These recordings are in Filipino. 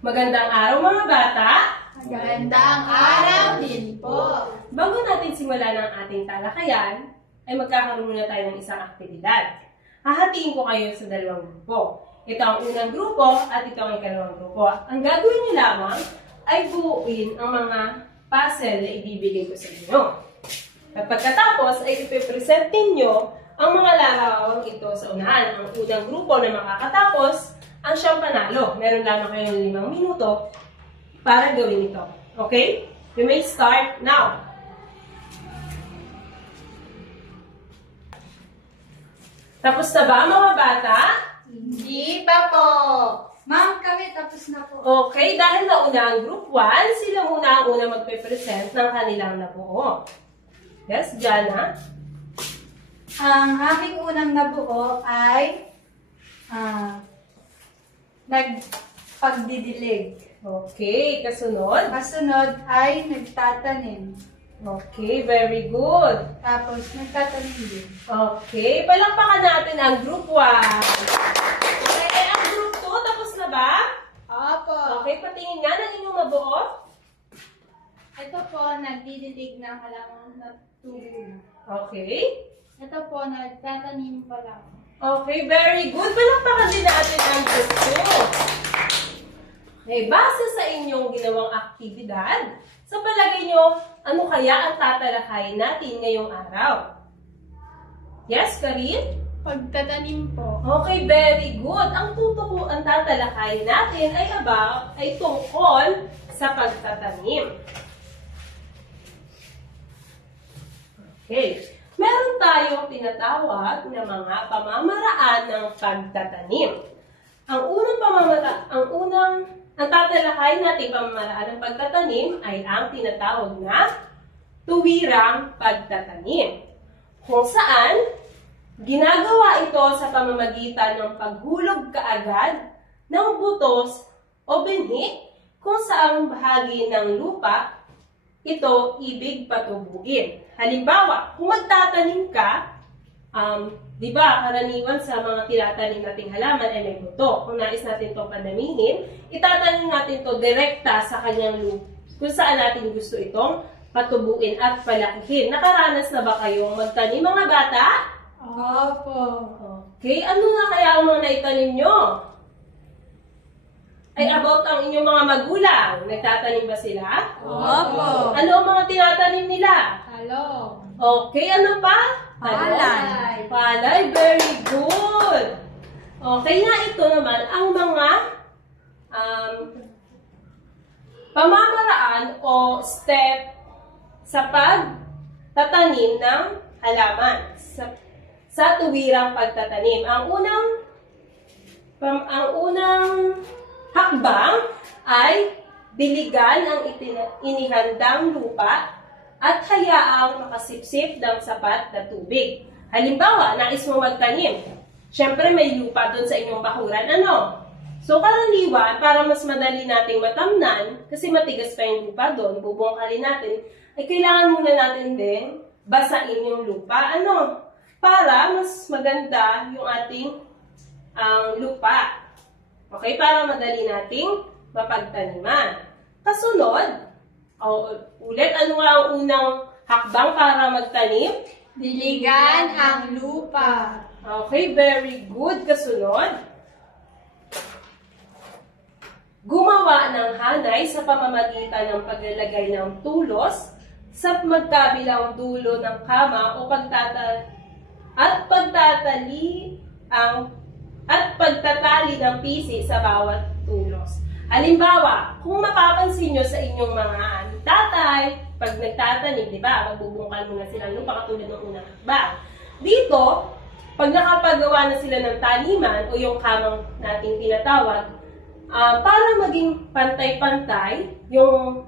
Magandang araw mga bata! Magandang araw din po! Bago natin simulan ang ating talakayan, ay magkakaroon muna tayo ng isang aktibidad. Hahatiin ko kayo sa dalawang grupo. Ito ang unang grupo at ito ang ikalawang grupo. Ang gagawin niyo lamang ay buuin ang mga puzzle na ibibigay ko sa inyo. At pagkatapos ay ipipresent ninyo ang mga larawang ito sa unahan. Ang unang grupo na makakatapos ang siyang panalo. Meron lamang kayong 5 minuto para gawin ito. Okay? You may start now. Tapos na ba mga bata? Hindi pa po! Ma'am, kami tapos na po. Okay, dahil nauna ang group 1, sila muna ang una magpe-present ng kanilang nabuo. Yes, Jana? Ang aming unang nabuo ay nagpagdidilig. Okay, kasunod? Kasunod ay nagtatanim. Okay, very good. Tapos nagtatanim din. Okay, palakpakan natin ang group 1. Okay, ang group 2, tapos na ba? Opo. Okay, patingin nga ng inyong nabuo. Ito po, nagdidilig ng halamang na tubo. Okay. Ito po, nagtatanim pa lang. Okay, very good. Palakpakan din natin ang group 2. Okay, base sa inyong ginawang aktibidad, sa palagay nyo, ano kaya ang tatalakayin natin ngayong araw? Yes, Karin? Pagtatanim po. Okay, very good. Ang tatalakayin natin ay tungkol sa pagtatanim. Okay. Meron tayong tinatawag na mga pamamaraan ng pagtatanim. Ang tatalakayin nating pamamaraan ng pagtatanim ay ang tinatawag na tuwirang pagtatanim. Kung saan, ginagawa ito sa pamamagitan ng paghulog kaagad ng butos o binhi kung saang bahagi ng lupa ito ibig patubugin. Halimbawa, kung magtatanim ka, di ba, karaniwan sa mga tinatanim nating halaman ay may buto. Kung nais natin itong padamihin, itatanim natin ito direkta sa kanyang lupa, kung saan natin gusto itong patubuin at palakihin. Nakaranas na ba kayong magtanim, mga bata? Opo. Okay, ano nga kaya ang mga naitanim nyo? Ay about ang inyong mga magulang. Nagtatanim ba sila? Opo. Ano ang mga tinatanim nila? Talong. Okay, ano pa? Palay. Palay, very good. Okay nga, ito naman ang mga pamamaraan o step sa pagtatanim ng halaman. Sa tuwirang pagtatanim. Ang unang hakbang ay diligan ang inihandang lupa at hayaang makasipsip ng sapat na tubig. Halimbawa, nais mo magtanim. Siyempre, may lupa doon sa inyong bakuran. Ano? So, karaniwan, para mas madali nating matamnan, kasi matigas pa yung lupa doon, bubungkalin natin, ay kailangan muna natin din basain yung lupa. Ano? Para mas maganda yung ating lupa. Okay? Para madali nating mapagtaniman. Kasunod, ulit, ano nga ang unang hakbang para magtanim? Diligan ang lupa. Okay, very good. Kasunod, gumawa ng hanay sa pamamagitan ng paglalagay ng tulos sa magkabilang dulo ng kama o pagtatali ng pisi sa bawat tulos. Halimbawa, kung mapapansin nyo sa inyong mga tatay, pag nagtatanim, di ba, magbubungkal muna sila ng lupa katulad ng unang hakbang. Dito, pag nakapagawa na sila ng taniman o yung kamang nating tinatawag, para maging pantay-pantay yung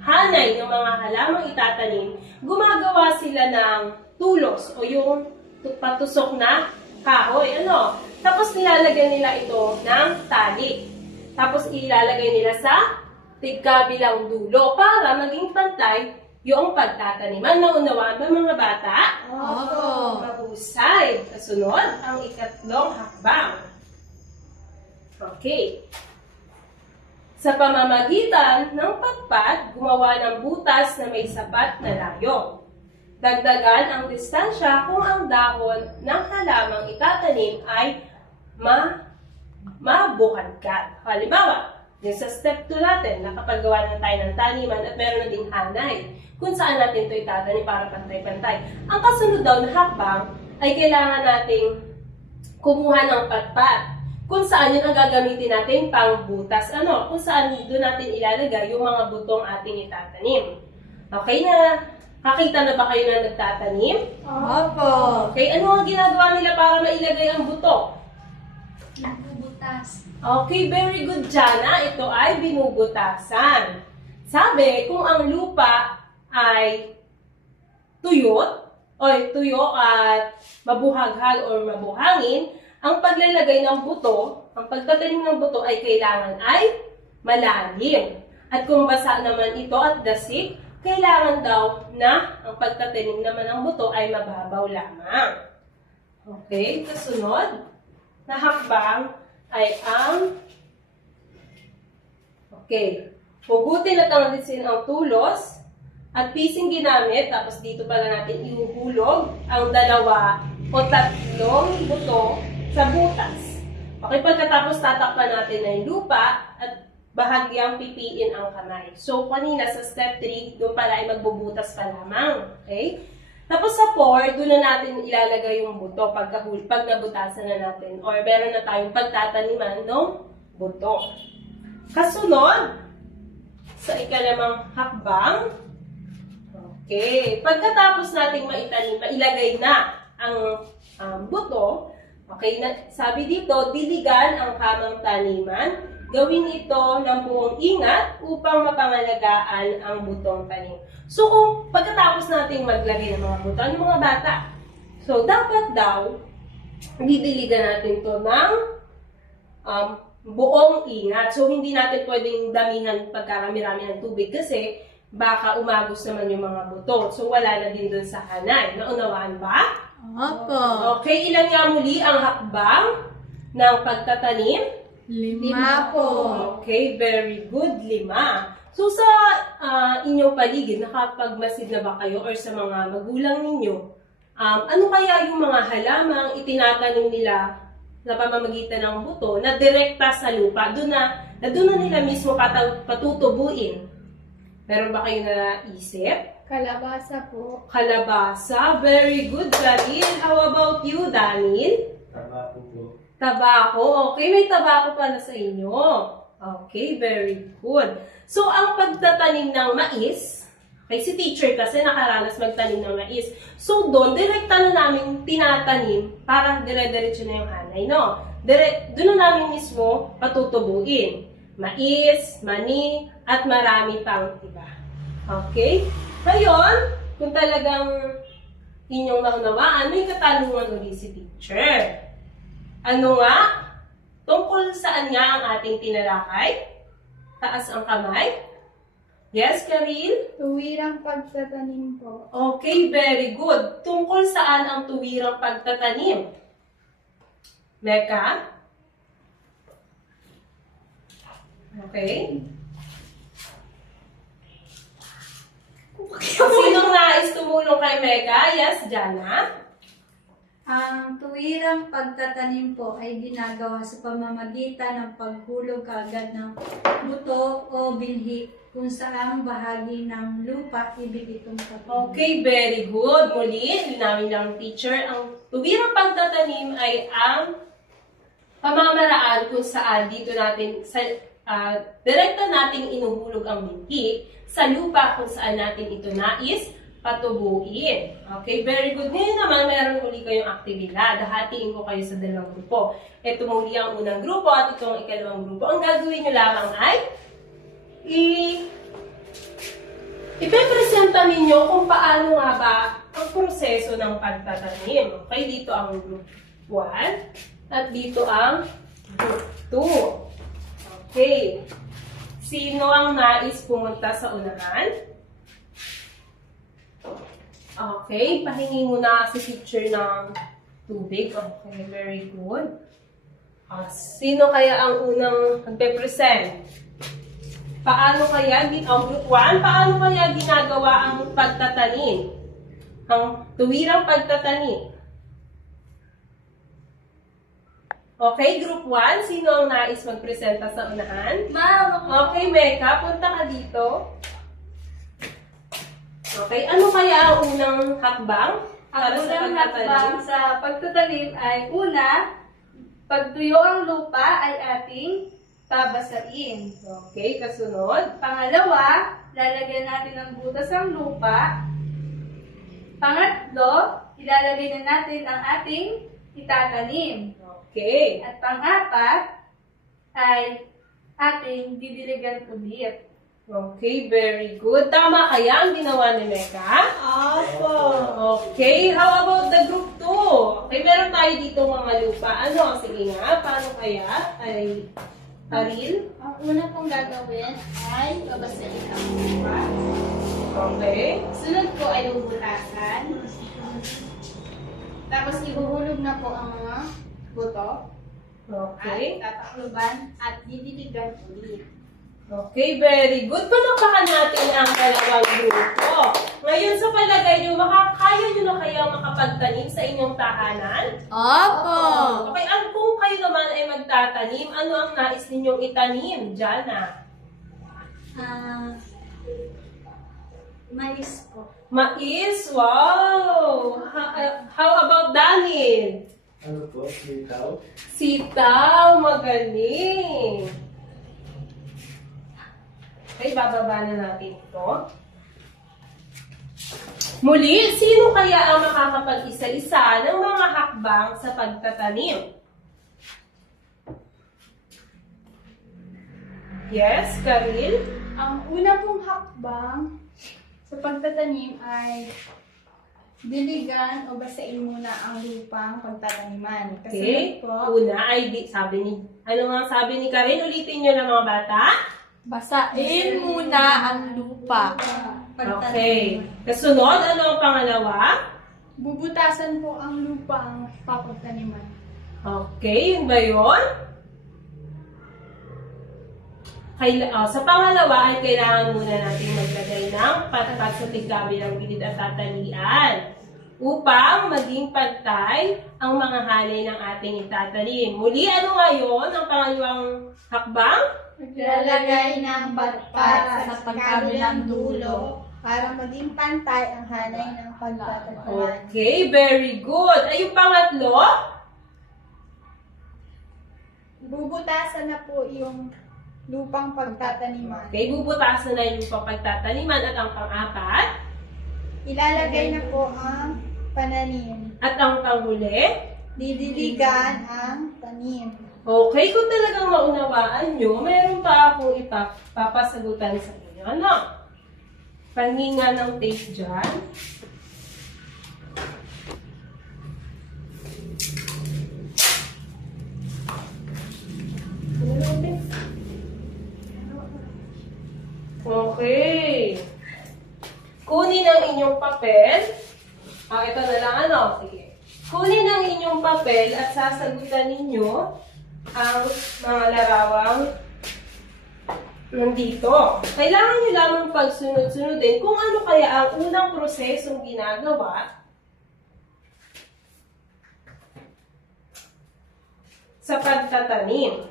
hanay ng mga halamang itatanim, gumagawa sila ng tulos o yung patusok na kahoy. Ano? Tapos nilalagyan nila ito ng tali. Tapos ilalagay nila sa tigkabilang dulo para maging pantay yung pagtataniman. Naunawaan ba mga bata? Opo. Mahusay. Kasunod, ang ikatlong hakbang. Okay. Sa pamamagitan ng patpat, gumawa ng butas na may sapat na layo. Dagdagan ang distansya kung ang dahon ng halamang itatanim ay mabukadkad. Halimbawa, yung sa step 2 natin, nakapagawa na tayo ng taniman at meron na ding hanay kung saan natin ito itatanim para pantay-pantay. Ang kasunod daw na hakbang ay kailangan nating kumuha ng patpat kung saan yun ang gagamitin natin pang butas. Kung saan doon natin ilalagay yung mga butong ating itatanim. Okay na? Nakita na ba kayo na nagtatanim? Opo. Okay, ano ang ginagawa nila para mailagay ang buto? Butas. Okay, very good, Jana. Ito ay binubutasan. Sabi, kung ang lupa ay tuyo at mabuhaghag o mabuhangin, ang paglalagay ng buto, ang pagtatanim ng buto ay kailangan ay malalim. At kung basa naman ito at dasik, kailangan daw na ang pagtatanim naman ng buto ay mababaw lamang. Okay, kasunod na hakbang ay hugutin at analisin ang tulos at piecing ginamit, tapos dito pala natin ihuhulog ang 2 o 3 buto sa butas. Okay, pagkatapos tatakpan natin na yung lupa at bahagyang pipiin ang kamay. So, kanina sa step 3, doon pala ay magbubutas pa lamang. Okay? Tapos sa 4, doon na natin ilalagay yung buto pag nabutasan na natin or meron na tayong pagtataniman ng buto. Kasunod, sa ikalimang hakbang, okay, pagkatapos nating mailagay na ang buto, okay, sabi dito, diligan ang kamang taniman. Gawin ito ng buong ingat upang mapangalagaan ang butong tanim. So, kung pagkatapos nating maglagay ng mga buto, ano mga bata? So, dapat daw, didiligan natin ito ng buong ingat. So, hindi natin pwedeng damihan pagkarami-rami ng tubig kasi baka umagos naman yung mga buto. So, wala na din dun sa hanay. Naunawaan ba? Opo. Okay, ilan nga muli ang hakbang ng pagtatanim? 5 po. Okay, very good. 5. So, sa inyong paligid, nakapagmasid na ba kayo or sa mga magulang ninyo? Ano kaya yung mga halamang itinatanim nila sa pamamagitan ng buto na direkta sa lupa? Doon na nila mismo patutubuin. Meron ba kayo naisip? Kalabasa po. Kalabasa. Very good, Jalil. How about you, Daniel? Tabako po. Tabako. Okay, may tabako pala sa inyo. Okay, very good. So, ang pagtatanim ng mais, okay, si teacher kasi nakaranas magtanim ng mais. So, doon, direkta na namin tinatanim para dire-diretso na yung hanay, no? Doon na namin mismo patutubuin. Mais, mani, at marami pang iba. Okay? Ngayon, kung talagang inyong naunawaan, may katanungan ulit si teacher. Ano nga? Tungkol saan nga ang ating tinalakay? Taas ang kamay? Yes, Karil? Tuwirang pagtatanim po. Okay, very good. Tungkol saan ang tuwirang pagtatanim? Mecca? Okay. Sinong nais tumulong kay Mecca? Yes, Jana? Ang tuwirang pagtatanim po ay ginagawa sa pamamagitan ng paghulog kaagad ng buto o binhi kung saang bahagi ng lupa ibig itong patanim. Okay, very good. Muli, linawin ng teacher, ang tuwirang pagtatanim ay ang pamamaraan kung saan dito natin, direkta nating inuhulog ang binhi sa lupa kung saan natin ito nais patubuin. Okay, very good. Ngayon naman, meron uli kayong aktibidad. Hahatiin ko kayo sa 2 grupo. Ito muli ang unang grupo at ito ang ikalawang grupo. Ang gagawin nyo lamang ay ipepresenta ninyo kung paano nga ba ang proseso ng pagtatanim. Okay, dito ang group 1 at dito ang group 2. Okay. Sino ang nais pumunta sa unahan? Okay, pahingi muna si teacher ng tubig. Okay, very good. Sino kaya ang unang magpe-present? Paano kaya, group 1, paano kaya ginagawa ang pagtatanim? Ang tuwirang pagtatanim. Okay, group 1, sino ang nais magpresenta sa unahan? Ma'am! Okay, Mecca, punta ka dito. Okay, ano kaya ang unang hakbang? Ang unang hakbang sa pagtatanim ay una, pagtuyo ang lupa ay ating babasain. Okay, kasunod. Pangalawa, lalagyan natin ng butas ang lupa. Pangatlo, ilalagay na natin ang ating itatanim. Okay. At pang-apat ay ating didiligan ulit. Okay, very good. Tama kaya ang ginawa ni Mecca? Opo! Okay, how about the group 2? Okay, meron tayo dito mga lupa. Ano? Sige nga, paano kaya? Ay, Aril? Ang una pong gagawin ay babasahin ang lupa. Okay. Sunod po ay bubutasan. Tapos ihuhulog na po ang mga buto. Okay. At tatakluban at didiligan ulit. Okay, very good. Palakpakan natin ang dalawang grupo. Ngayon, sa palagay nyo, kaya nyo na kaya makapagtanim sa inyong tahanan? Opo! Okay, kung kayo naman ay magtatanim, ano ang nais ninyong itanim? Jana? Mais po. Mais? Wow! How about Daniel? Ano po? Sitaw? Sitaw, magaling. Okay, bababa na natin ito. Muli, sino kaya ang makakapag-isa-isa ng mga hakbang sa pagtatanim? Yes, Karil? Ang una pong hakbang sa pagtatanim ay diligan o basain muna ang lupang pagtataniman. Okay. Kasunod po, Una ay, ano nga sabi ni Karil? Ulitin nyo lang mga bata. Basain muna ang lupa. Okay. Kasunod, ano ang pangalawa? bubutasan po ang lupang papagtaniman. Okay, yun ba yun? Sa pangalawa ay kailangan muna natin maglagay ng patpat sa tigkabilang gilid at tatalian upang maging pantay ang mga halay ng ating itatanim. Muli, ano ngayon ang pangalawang hakbang? Maglalagay ng patpat sa pagkabilang dulo para maging pantay ang hanay ng pagtataniman. Okay, very good. Ay, yung pangatlo? Bubutasan na po yung lupang pagtataniman. Okay, bubutasan na yung lupang pagtataniman at ang pang-apat. Ilalagay na po ang pananim. At ang panghuli. Didiligan ang tanim. Okay, kung talagang maunawaan nyo, mayroon pa akong ipapasagutan sa inyo. Ano? Paninga ng tape dyan. Okay. Kunin ang inyong papel. Ito na lang ano. Sige. Kunin ang inyong papel at sasagutan ninyo ang mga larawang nandito. Kailangan nyo lamang pagsunod-sunodin kung ano kaya ang unang prosesong ginagawa sa pagtatanim.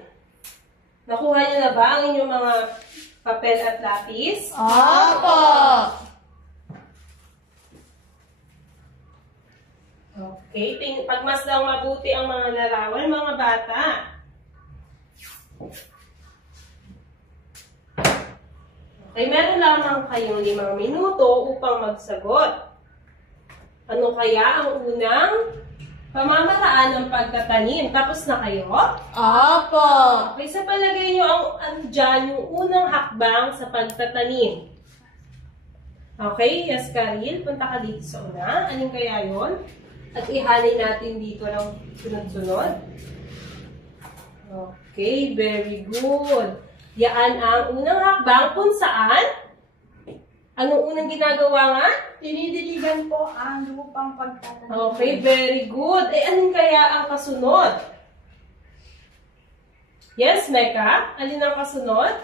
Nakuha nyo na ba ang inyong mga papel at lapis? Opo! Okay, pagmasdang mabuti ang mga larawan, mga bata. Okay, meron lamang kayong 5 minuto upang magsagot. Ano kaya ang unang pamamaraan ng pagtatanim? Tapos na kayo? Opo! Okay, sa palagay nyo, dyan yung unang hakbang sa pagtatanim. Okay, yes, Karil, punta ka dito sa una. Anong kaya yon? At ihalin natin dito ng sunod-sunod. Okay, very good. Yan ang unang hakbang kung saan? Anong unang ginagawa nga? Dinidiligan po ang lupang pagtataniman. Okay, very good. Anong kaya ang kasunod? Yes, Mecca? Alin ang kasunod?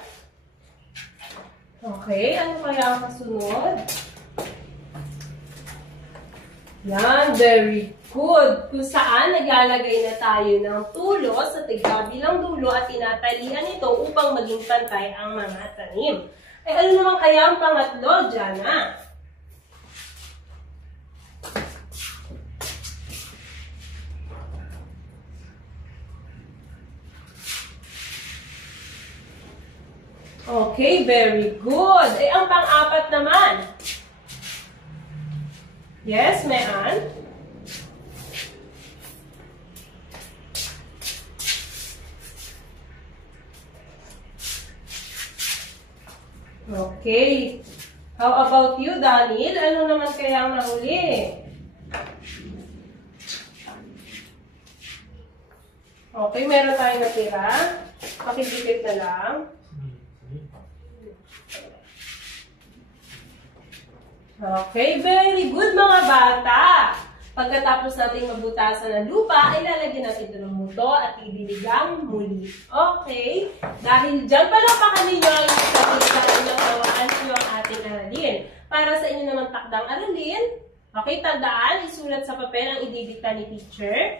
Okay, ano kaya ang kasunod? Yan, very good. Kung saan naglalagay na tayo ng tulo sa tigkabilang dulo at tinatalian ito upang maging pantay ang mga tanim. Ay ano naman kaya ang pangatlo, Jana? Okay, very good. Ay ang pang-apat naman. Yes, Mayan? Okay. How about you, Daniel? Ano naman kaya ang nahuli? Okay, meron tayong natira. Pakidikit na lang. Okay, very good mga bata. Pagkatapos natin mabutasan ng lupa, ay lalagyan natin ito ng muto at idiligang muli. Okay? Dahil dyan palapakan ninyo ang inyong nawaan nyo ang ating aralin. Para sa inyo naman takdang aralin, okay, tandaan, isulat sa papel ang ididikta ni teacher.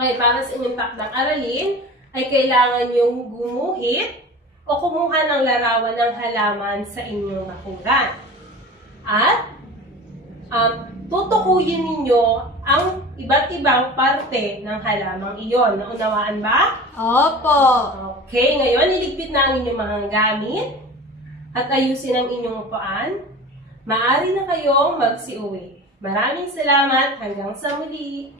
Okay, para sa inyong takdang aralin, ay kailangan nyong gumuhit o kumuha ng larawan ng halaman sa inyong bakuran. At tutukuyin ninyo ang iba't ibang parte ng halamang iyon. Naunawaan ba? Opo. Okay, ngayon iligpit na ang inyong mga gamit at ayusin ang inyong upuan. Maaari na kayong magsiuwi. Maraming salamat. Hanggang sa muli.